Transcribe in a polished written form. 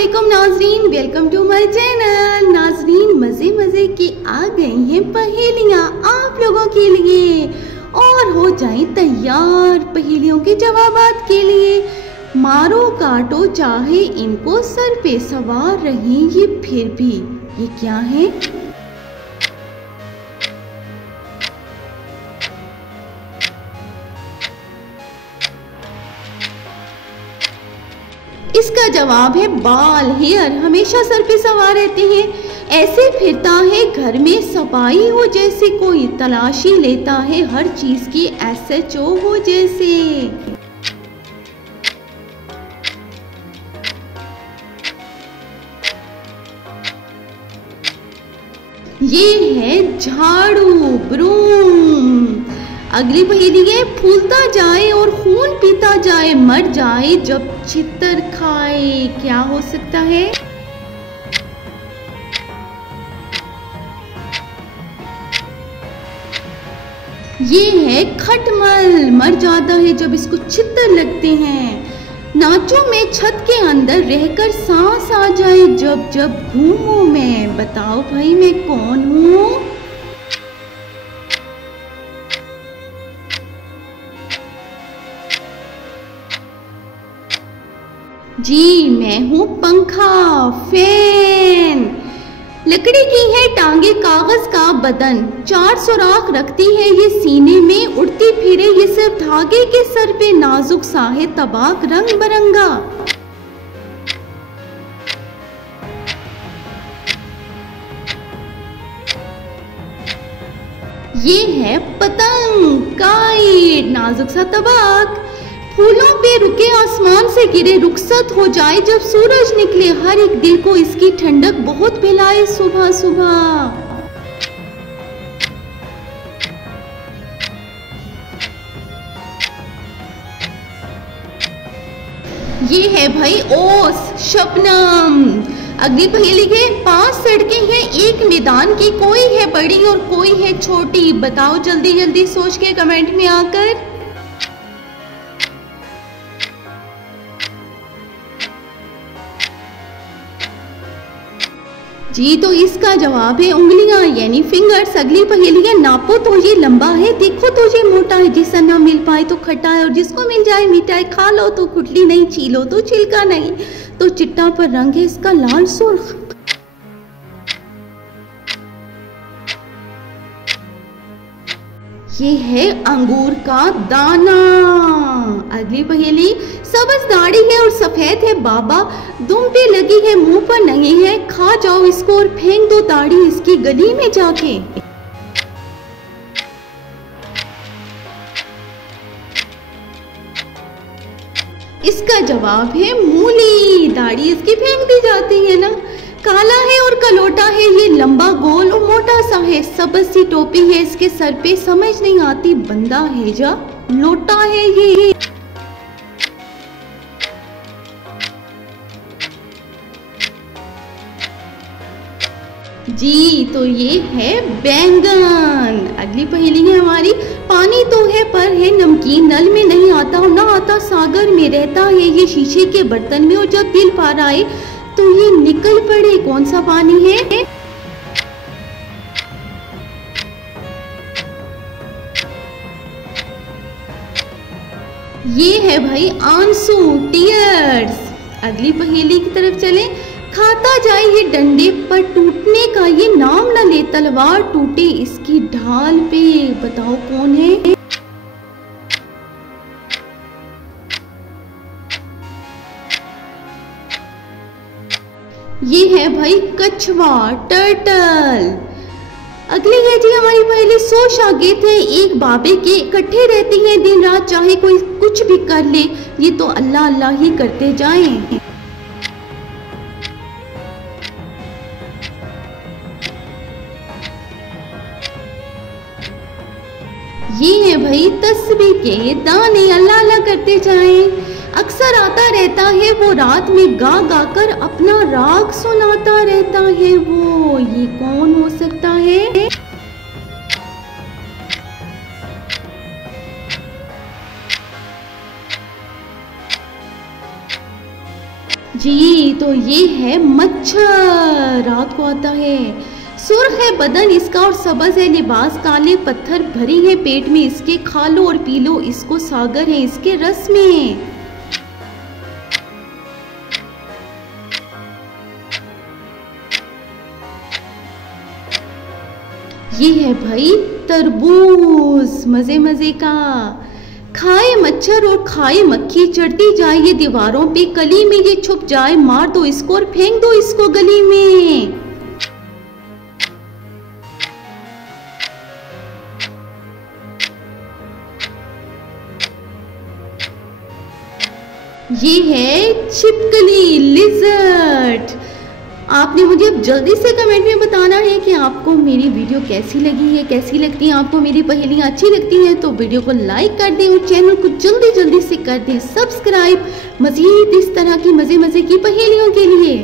वालेकुम नाजरीन, welcome to my channel. नाजरीन, मज़े मज़े की आ गई हैं पहेलियाँ आप लोगों के लिए और हो जाएं तैयार पहेलियों के जवाबात के लिए। मारो काटो चाहे इनको सर पे सवार रहें ये फिर भी, ये क्या है? इसका जवाब है बाल, हेयर। हमेशा सर पे सवार रहते हैं, ऐसे फिरता है घर में सफाई हो जैसे, कोई तलाशी लेता है हर चीज की SHO हो जैसे। ये है झाड़ू, ब्रूम। अगली पहेली है, फूलता जाए और खून पीता जाए, मर जाए जब छितर खाए, क्या हो सकता है? ये है खटमल, मर जाता है जब इसको छितर लगते हैं। नाचो मैं छत के अंदर रहकर सांस आ जाए, जब जब घूमूं मैं, बताओ भाई मैं कौन हूँ? जी मैं हूँ पंखा, फैन। लकड़ी की है टांगे, कागज का बदन, 4 सुराख रखती है ये सीने में, उड़ती फिरे ये सिर्फ धागे के सर पे, नाजुक सा है तबाक रंग बरंगा। ये है पतंग, काइट, नाजुक सा तबाक। फूलों पे रुके आसमान से गिरे, रुखसत हो जाए जब सूरज निकले, हर एक दिल को इसकी ठंडक बहुत पिलाए सुबह सुबह। ये है भाई ओस, शबनम। अगली पहेली है, 5 सड़कें हैं एक मैदान की, कोई है बड़ी और कोई है छोटी, बताओ जल्दी जल्दी सोच के कमेंट में आकर। जी तो इसका जवाब है उंगलियां यानी फिंगर्स। अगली पहेली है, नापो तो ये लंबा है, देखो तो ये मोटा है, जिसे ना मिल पाए तो खट्टा है और जिसको मिल जाए मीठा है, खा लो तो खुटली नहीं, छीलो तो छिलका नहीं, तो चिट्टा पर रंग है इसका लाल सुर्ख। ये है अंगूर का दाना। अगली पहेली, सब्ज दाढ़ी है और सफेद है बाबा, दुम पे लगी है मुंह पर नहीं है, खा जाओ इसको और फेंक दो दाढ़ी इसकी गली में जाके। इसका जवाब है मूली, दाढ़ी इसकी फेंक दी जाती है ना। काला है और कलोटा है ये, लंबा गोल और मोटा सा है, सबज सी टोपी है इसके सर पे, समझ नहीं आती बंदा है जा लोटा है ये। जी तो ये है बैंगन। अगली पहेली है हमारी, पानी तो है पर है नमकीन, नल में नहीं आता और ना आता सागर में, रहता है ये शीशे के बर्तन में और जब दिल पार आए तो ये निकल पड़े, कौन सा पानी है? ये है भाई आंसू, टीयर्स। अगली पहेली की तरफ चलें, खाता जाए ये डंडे पर टूटने का ये नाम न ले, तलवार टूटे इसकी ढाल पे, बताओ कौन है? ये है भाई कछुआ, टर्टल। अगली है जी हमारी पहेली, 100 शागिर्द थे एक बाबे के, इकट्ठे रहती हैं दिन रात चाहे कोई कुछ भी कर ले, ये तो अल्लाह अल्लाह ही करते जाएं। ये है भाई तस्बीह के दाने, अल्लाह अल्लाह करते जाएं। अक्सर आता रहता है वो रात में, गा गा कर अपना राग सुनाता रहता है वो, ये कौन हो सकता है? जी तो ये है मच्छर, रात को आता है। सुर्ख है बदन इसका और सबज है लिबास, काले पत्थर भरी है पेट में इसके, खा लो और पी लो इसको, सागर है इसके रस में। ये है भाई तरबूज, मजे मजे का। खाए मच्छर और खाए मक्खी, चढ़ती जाए ये दीवारों पे, कली में ये छुप जाए, मार दो इसको और फेंक दो इसको गली में। ये है छिपकली, लिजर्ड। आपने मुझे अब जल्दी से कमेंट में बताना है कि आपको मेरी वीडियो कैसी लगी है, कैसी लगती है आपको मेरी पहेलियाँ अच्छी लगती हैं तो वीडियो को लाइक कर दें और चैनल को जल्दी जल्दी से कर दें सब्सक्राइब, मज़ीद इस तरह की मज़े मज़े की पहेलियों के लिए।